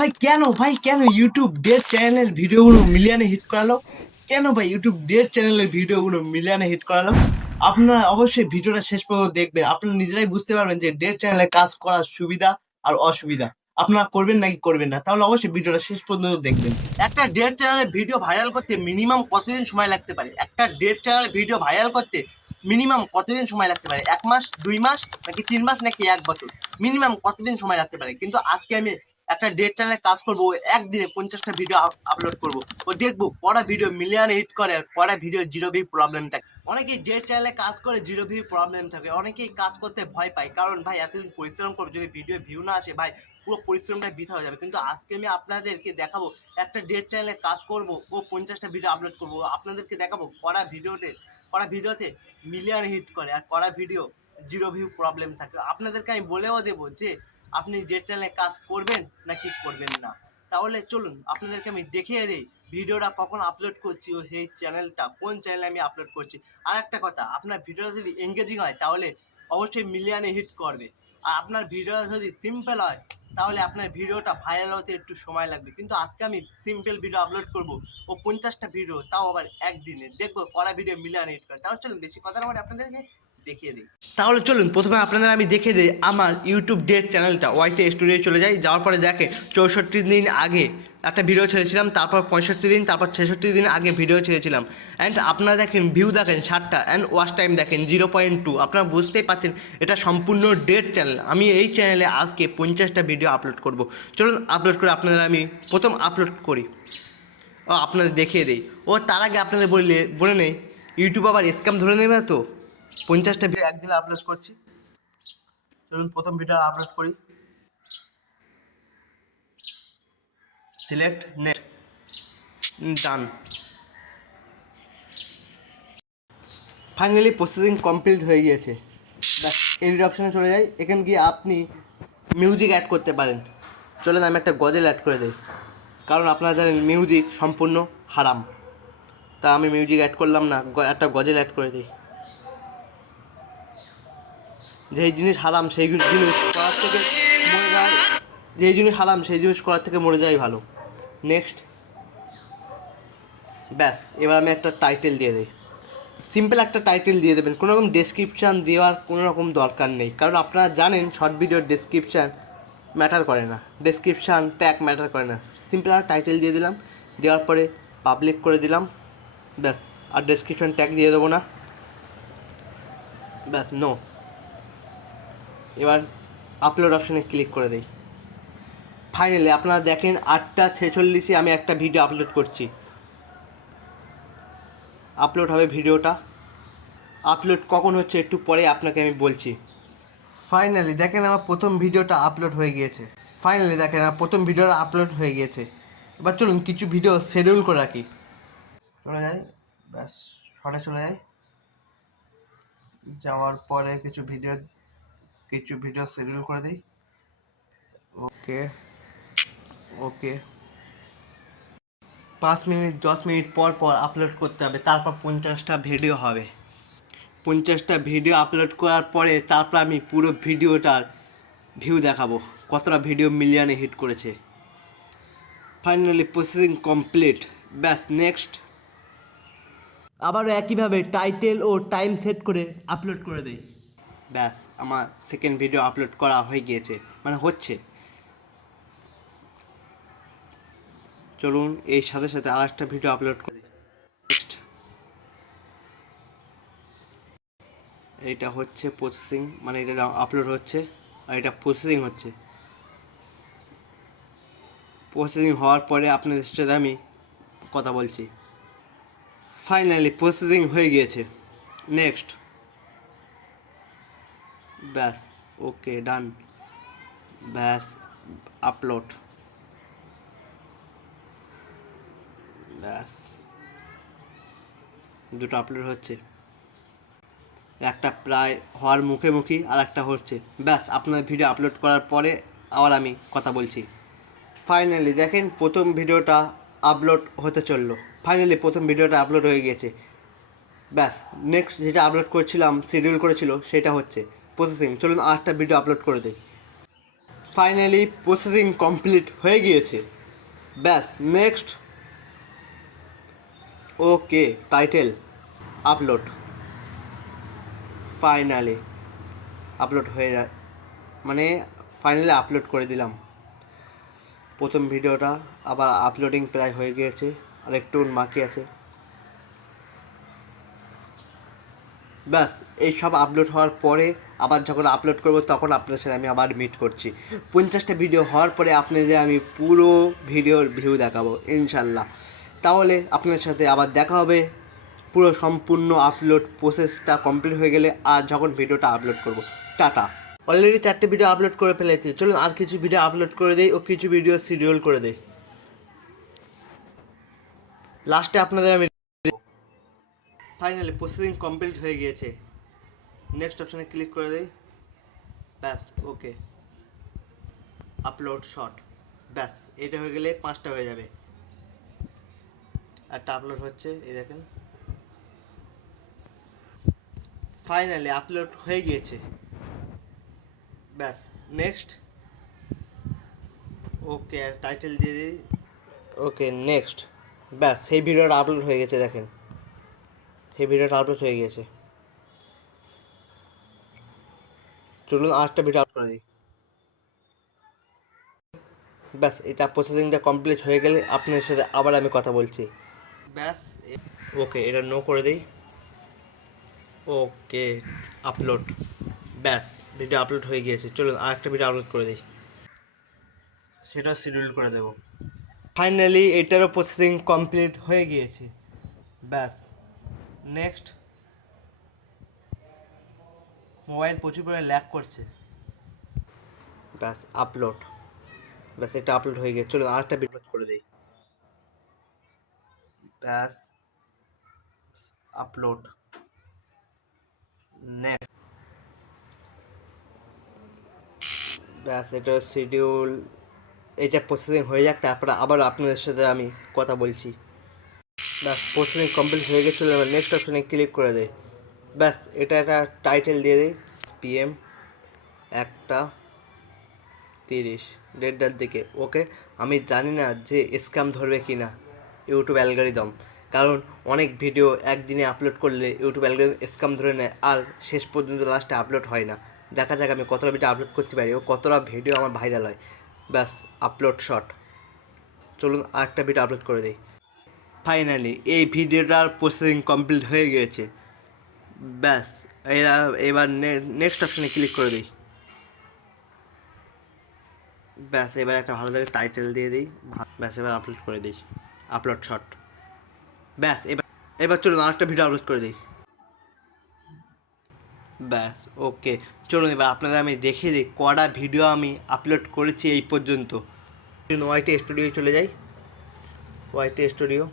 ভাই কেন YouTube date চ্যানেলের ভিডিওগুলো মিলিয়নে হিট করালো? কেন ভাই ইউটিউব ডেট চ্যানেলের ভিডিওগুলো মিলিয়নে হিট করালো? আপনারা অবশ্যই ভিডিওটা শেষ পর্যন্ত দেখবেন, আপনারা নিজেরাই বুঝতে পারবেন যে ডেট চ্যানেলে কাজ করার সুবিধা আর অসুবিধা আপনারা করবেন নাকি করবেন না। তাহলে অবশ্যই ভিডিওটা শেষ পর্যন্ত দেখবেন। একটা ডেট চ্যানেলের ভিডিও ভাইরাল করতে মিনিমাম কতদিন সময় লাগতে পারে? একটা ডেট চ্যানেলের ভিডিও ভাইরাল করতে মিনিমাম কতদিন সময় লাগতে পারে? 1 মাস, 2 মাস, নাকি 3 মাস, নাকি 1 বছর? মিনিমাম কতদিন সময় লাগতে পারে? কিন্তু আজকে আমি একটা ডেট চ্যানেলে কাজ করবো, একদিনে 50টা ভিডিও আপলোড করবো, ও দেখবো কড়া ভিডিও মিলিয়ন হিট করে আর কড়া ভিডিও জিরো ভিউ প্রবলেম থাকে। অনেকেই ডেট চ্যানেলে কাজ করে জিরো ভিউ প্রবলেম থাকে, অনেকেই কাজ করতে ভয় পায়, কারণ ভাই এতদিন পরিশ্রম করবো, যদি ভিডিও ভিউ না আসে ভাই পুরো পরিশ্রমটা বৃথা হয়ে যাবে। কিন্তু আজকে আমি আপনাদেরকে দেখাবো, একটা ডেট চ্যানেলে কাজ করবো ও 50টা ভিডিও আপলোড করবো, আপনাদেরকে দেখাবো কড়া ভিডিওতে মিলিয়ন হিট করে আর কড়া ভিডিও জিরো ভিউ প্রবলেম থাকে। আপনাদেরকে আমি বলেও দেবো যে আপনি ডেট চ্যানেলে কাজ করবেন নাকি করবেন না। তাহলে চলুন আপনাদেরকে আমি দেখিয়ে দিই ভিডিওটা কখন আপলোড করছি ও সেই চ্যানেলটা কোন চ্যানেলে আমি আপলোড করছি। আর একটা কথা, আপনার ভিডিওটা যদি এঙ্গেজিং হয় তাহলে অবশ্যই মিলিয়নে হিট করবে, আর আপনার ভিডিওটা যদি সিম্পল হয় তাহলে আপনার ভিডিওটা ভাইরাল হতে একটু সময় লাগবে। কিন্তু আজকে আমি সিম্পল ভিডিও আপলোড করব ও 50টা ভিডিও, তাও আবার একদিনে, দেখবো কড়া ভিডিও মিলিয়নে হিট করে। তাহলে চলুন বেশি কথা না বলে আপনাদেরকে দেখিয়ে দিই। তাহলে চলুন প্রথমে আপনাদের আমি দেখিয়ে দিই আমার ইউটিউব ডেট চ্যানেলটা। ওয়াইটি স্টুডিও চলে যাই, যাওয়ার পরে দেখে 64 দিন আগে একটা ভিডিও ছেড়েছিলাম, তারপর 65 দিন, তারপর 66 দিন আগে ভিডিও ছেড়েছিলাম। অ্যান্ড আপনারা দেখেন ভিউ দেখেন 7টা, অ্যান্ড ওয়াচ টাইম দেখেন 0.2। আপনারা বুঝতেই পারছেন এটা সম্পূর্ণ ডেট চ্যানেল। আমি এই চ্যানেলে আজকে 50টা ভিডিও আপলোড করব। চলুন আপলোড করে আপনাদের আমি প্রথম আপলোড করি ও আপনাদের দেখিয়ে দিই। ও তার আগে আপনাদের বলে নেই, ইউটিউব আবার স্ক্যাম ধরে নেবে তো। 50টা ভিডিও একদিনে আপলোড করছি। চলুন প্রথম ভিডিও আপলোড করি। সিলেক্ট নেট, ডান। ফাইনালি প্রসেসিং কমপ্লিট হয়ে গিয়েছে। ব্যাস এডিট অপশানে চলে যাই, এখানে গিয়ে আপনি মিউজিক অ্যাড করতে পারেন। চলেন আমি একটা গজল অ্যাড করে দিই, কারণ আপনারা জানেন মিউজিক সম্পূর্ণ হারাম। তা আমি মিউজিক অ্যাড করলাম না, একটা গজল অ্যাড করে দিই। যেই জিনিস হারাম সেই জিনিস করার থেকে মরে যায়, যেই জিনিস হারাম সেই জিনিস করার থেকে মরে যাওয়াই ভালো। নেক্সট। ব্যাস এবার আমি একটা টাইটেল দিয়ে দিই, সিম্পল একটা টাইটেল দিয়ে দেবেন, কোনো রকম ডেসক্রিপশান দেওয়ার কোনো রকম দরকার নেই, কারণ আপনারা জানেন শর্ট ভিডিওর ডেসক্রিপশান ম্যাটার করে না, ডেসক্রিপশান ট্যাগ ম্যাটার করে না। সিম্পল একটা টাইটেল দিয়ে দিলাম, দেওয়ার পরে পাবলিক করে দিলাম। ব্যাস আর ডেসক্রিপশান ট্যাগ দিয়ে দেবো না, ব্যাস নো। এবার আপলোড অপশানে ক্লিক করে দিই। ফাইনালি আপনারা দেখেন 8টা 46-এ আমি একটা ভিডিও আপলোড করছি। আপলোড হবে ভিডিওটা, আপলোড কখন হচ্ছে একটু পরে আপনাকে আমি বলছি। ফাইনালি দেখেন আমার প্রথম ভিডিওটা আপলোড হয়ে গিয়েছে। এবার চলুন কিছু ভিডিও শিডিউল করে রাখি। চলে যাই, ব্যাস শর্টে চলে যাই, যাওয়ার পরে কিছু ভিডিও শিডিউল করে দিই। ওকে ওকে 5 মিনিট 10 মিনিট পর পর আপলোড করতে হবে, তারপর 50টা ভিডিও হবে। 50টা ভিডিও আপলোড করার পরে তারপর আমি পুরো ভিডিওটার ভিউ দেখাবো, কতটা ভিডিও মিলিয়নে হিট করেছে। ফাইনালি প্রসেসিং কমপ্লিট, ব্যাস নেক্সট। আবারও একইভাবে টাইটেল ও টাইম সেট করে আপলোড করে দিই। ব্যাস আমার সেকেন্ড ভিডিও আপলোড করা হয়ে গিয়েছে, মানে হচ্ছে। চলুন এই সাথে সাথে আর একটা ভিডিও আপলোড করে দিই। নেক্সট। এটা হচ্ছে প্রসেসিং, মানে এটা আপলোড হচ্ছে আর এটা প্রসেসিং হচ্ছে। প্রসেসিং হওয়ার পরে আপনাদের সাথে আমি কথা বলছি। ফাইনালি প্রসেসিং হয়ে গিয়েছে, নেক্সট। ব্যাস ওকে ডান, ব্যাস আপলোড, ব্যাস দুটো আপলোড হচ্ছে, একটা প্রায় হওয়ার মুখোমুখি আর একটা হচ্ছে। ব্যাস আপনার ভিডিও আপলোড করার পরে আবার আমি কথা বলছি। ফাইনালি দেখেন প্রথম ভিডিওটা আপলোড হতে চললো, ফাইনালি প্রথম ভিডিওটা আপলোড হয়ে গিয়েছে। ব্যাস নেক্সট যেটা আপলোড করেছিলাম শিডিউল করেছিল সেটা হচ্ছে প্রসেসিং। চলুন আরেকটা ভিডিও আপলোড করে দিই। ফাইনালি প্রসেসিং কমপ্লিট হয়ে গিয়েছে। ব্যাস নেক্সট। ওকে, টাইটেল আপলোড। ফাইনালি আপলোড হয়ে যায়, মানে ফাইনালি আপলোড করে দিলাম প্রথম ভিডিওটা। আবার আপলোডিং প্রায় হয়ে গিয়েছে, আর একটু বাকি আছে। ব্যাস এই সব আপলোড হওয়ার পরে আবার যখন আপলোড করব তখন আপনাদের সাথে আমি আবার মিট করছি। 50টা ভিডিও হওয়ার পরে আপনাদের আমি পুরো ভিডিওর ভিউ দেখাবো ইনশাল্লাহ। তাহলে আপনাদের সাথে আবার দেখা হবে পুরো সম্পূর্ণ আপলোড প্রসেসটা কমপ্লিট হয়ে গেলে, আর যখন ভিডিওটা আপলোড করব। টাটা। অলরেডি 4টে ভিডিও আপলোড করে ফেলেছি, চলুন আর কিছু ভিডিও আপলোড করে দেই ও কিছু ভিডিও শিডিউল করে দেই। লাস্টে আপনাদের আমি ফাইনালি প্রসেসিং কমপ্লিট হয়ে গিয়েছে। নেক্সট অপশানে ক্লিক করে দেই। ব্যাস ওকে, আপলোড শর্ট। ব্যাস এটা হয়ে গেলে 5টা হয়ে যাবে। একটা আপলোড হচ্ছে, এই দেখেন। ফাইনালি আপলোড হয়ে গিয়েছে। ব্যাস নেক্সট। ওকে, টাইটেল দিয়ে দিই। Okay next. ব্যাস সেই ভিডিওটা আপলোড হয়ে গেছে, দেখেন সেই ভিডিওটা আপলোড হয়ে গিয়েছে। চলুন আরেকটা ভিডিও আপলোড করে দিই। ব্যাস এটা প্রসেসিংটা কমপ্লিট হয়ে গেলে আপনার সাথে আবার আমি কথা বলছি। ব্যাস ওকে, এটা নো করে দিই। ওকে আপলোড। ব্যাস ভিডিও আপলোড হয়ে গিয়েছে, চলুন আরেকটা ভিডিও আপলোড করে দিই, সেটাও শিডিউল করে দেব। ফাইনালি এটারও প্রসেসিং কমপ্লিট হয়ে গিয়েছে। ব্যাস নেক্সট। মোবাইল প্রচুর পরিমাণে ল্যাগ করছে। ব্যাস আপলোড। ব্যাস এটা আপলোড হয়ে গেছে, চলুন আরেকটা ভিডিও করে দিই। ব্যাস আপলোড। নেক্সট। ব্যাস এটা শিডিউল, এটা প্রসেসিং হয়ে যাক, তারপরে আবার আপনাদের সাথে আমি কথা বলছি। ব্যাস প্রসেসিং কমপ্লিট হয়ে গেছে, এবার নেক্সট অপশানে ক্লিক করে দেয়। ব্যাস এটা একটা টাইটেল দিয়ে দিই, PM 1:30 দেড়টার দিকে। ওকে, আমি জানি না যে স্ক্যাম ধরবে কি না ইউটিউব অ্যালগরিদম, কারণ অনেক ভিডিও একদিনে আপলোড করলে ইউটিউব অ্যালগরিদম স্ক্যাম ধরে নেয়, আর শেষ পর্যন্ত লাস্টে আপলোড হয় না। দেখা যাক আমি কতটা ভিডিও আপলোড করতে পারি ও কতটা ভিডিও আমার ভাইরাল হয়। ব্যাস আপলোড শর্ট। চলুন আরেকটা ভিডিও আপলোড করে দিই। ফাইনালি এই ভিডিওটার প্রসেসিং কমপ্লিট হয়ে গিয়েছে। ব্যাস এবার নেক্সট অপশানে ক্লিক করে দিই। ব্যাস এবার একটা ভালো করে টাইটেল দিয়ে দিই। ব্যাস এবার আপলোড করে দিই, আপলোড শর্ট। ব্যাস এবার এবার চলুন আরেকটা ভিডিও আপলোড করে দিই। ব্যাস ওকে, চলুন এবার আপনাদের আমি দেখিয়ে দিই কটা ভিডিও আমি আপলোড করেছি এই পর্যন্ত। ওয়াইটি স্টুডিওয় চলে যাই। YT studio.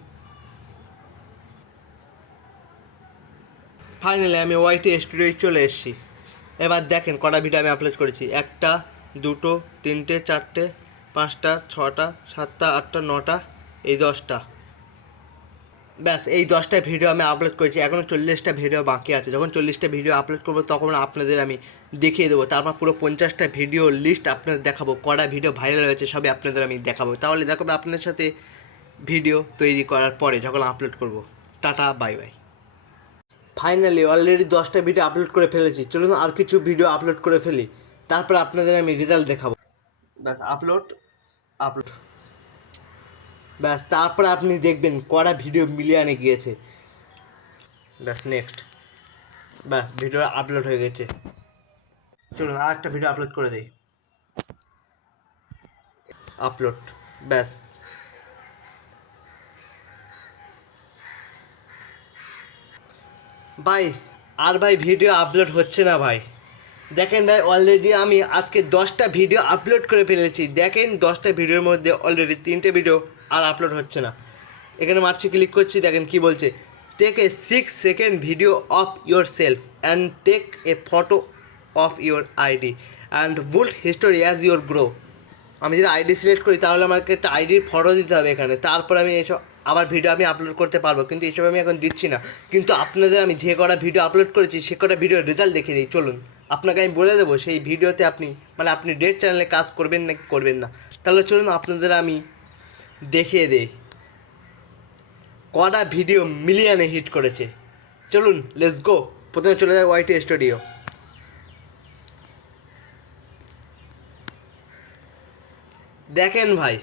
ফাইনালি আমি ওয়াইটি স্টুডিওয় চলে এসেছি। এবার দেখেন কটা ভিডিও আমি আপলোড করেছি। 1টা 2টো 3টে 4টে 5টা 6টা 7টা 8টা 9টা, এই 10টা। ব্যাস এই 10টা ভিডিও আমি আপলোড করেছি, এখনও 40টা ভিডিও বাকি আছে। যখন 40টা ভিডিও আপলোড করবো তখন আপনাদের আমি দেখিয়ে দেবো, তারপর পুরো 50টা ভিডিও লিস্ট আপনাদের দেখাবো, কটা ভিডিও ভাইরাল হয়েছে সবই আপনাদের আমি দেখাবো। তাহলে দেখাবো আপনাদের সাথে ভিডিও তৈরি করার পরে যখন আপলোড করব। Tata bye bye. Finally already 10টা ভিডিও আপলোড করে ফেলেছি, চলুন আর কিছু ভিডিও আপলোড করে ফেলি, তারপর আপনাদের আমি রেজাল্ট দেখাবো। ব্যাস আপলোড আপলোড। ব্যাস তারপরে আপনি দেখবেন কটা ভিডিও মিলিয়নে গিয়েছে। ব্যাস নেক্সট। ব্যাস ভিডিও আপলোড হয়ে গেছে, চলুন আর একটা ভিডিও আপলোড করে দিই। আপলোড। ব্যাস ভাই আর ভাই ভিডিও আপলোড হচ্ছে না ভাই। দেখেন ভাই অলরেডি আমি আজকে 10টা ভিডিও আপলোড করে ফেলেছি। দেখেন 10টা ভিডিওর মধ্যে অলরেডি 3টে ভিডিও আর আপলোড হচ্ছে না। এখানে মারছি, ক্লিক করছি, দেখেন কি বলছে, take a 6 second video of yourself and take a photo of your ID and build history as your grow. আমি যদি আইডি সিলেক্ট করি তাহলে আমাকে একটা আইডির ফটো দিতে হবে এখানে, তারপর আমি এসব আবার ভিডিও আমি আপলোড করতে পারবো, কিন্তু এসব আমি এখন দিচ্ছি না। কিন্তু আপনাদের আমি যে কটা ভিডিও আপলোড করেছি সে কটা ভিডিওর রেজাল্ট দেখিয়ে দিই, চলুন আপনাকে আমি বলে দেবো সেই ভিডিওতে আপনি ডেট চ্যানেলে কাজ করবেন না কি করবেন না। তাহলে চলুন আপনাদের আমি দেখিয়ে দেই কটা ভিডিও মিলিয়নে হিট করেছে। চলুন লেটস গো। প্রথমে চলে যায় ওয়াইটি স্টুডিও। দেখেন ভাই,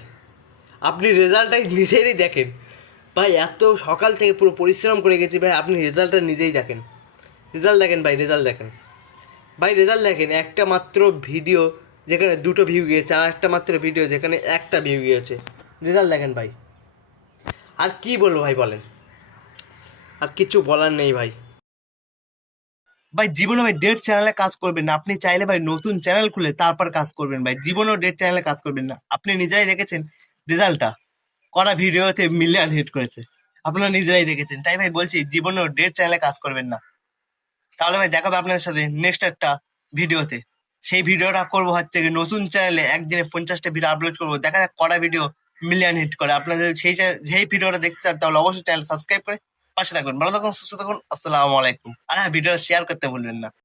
আপনি রেজাল্টটাই নিজেরই দেখেন ভাই, এত সকাল থেকে পুরো পরিশ্রম করে গেছি ভাই, আপনি রেজাল্টটা নিজেই দেখেন। রেজাল্ট দেখেন ভাই, রেজাল্ট দেখেন ভাই, রেজাল্ট দেখেন। একটা মাত্র ভিডিও যেখানে 2টো ভিউ গিয়েছে, আর একটা মাত্র ভিডিও যেখানে 1টা ভিউ গিয়েছে। রেজাল্ট দেখেন ভাই। আর কি বলবো ভাই বলেন, আর কিছু বলার নেই ভাই। ভাই জীবনে ভাই ডেট চ্যানেলে কাজ করবেন না। আপনি চাইলে ভাই নতুন চ্যানেল খুলে তারপর কাজ করবেন ভাই, জীবনেও ডেট চ্যানেলে কাজ করবেন না। আপনি নিজেরাই দেখেছেন রেজাল্টটা, করা ভিডিওতে মিলিয়ন হিট করেছে, আপনারা নিজেরাই দেখেছেন। তাই ভাই বলছি জীবনেও ডেট চ্যানেলে কাজ করবেন না। তাহলে ভাই দেখাবে আপনাদের সাথে নেক্সট একটা ভিডিওতে। সেই ভিডিওটা করবো হচ্ছে কি, নতুন চ্যানেলে একদিনে 50টা ভিডিও আপলোড করবো, দেখা যাক কটা ভিডিও মিলিয়ন হিট করে। আপনাদের সেই ভিডিওটা দেখতে চান তাহলে অবশ্যই চ্যানেল সাবস্ক্রাইব করে পাশে থাকবেন। ভালো থাকুন, সুস্থ থাকুন, আসসালামু আলাইকুম। আর হ্যাঁ, ভিডিওটা শেয়ার করতে ভুলবেন না।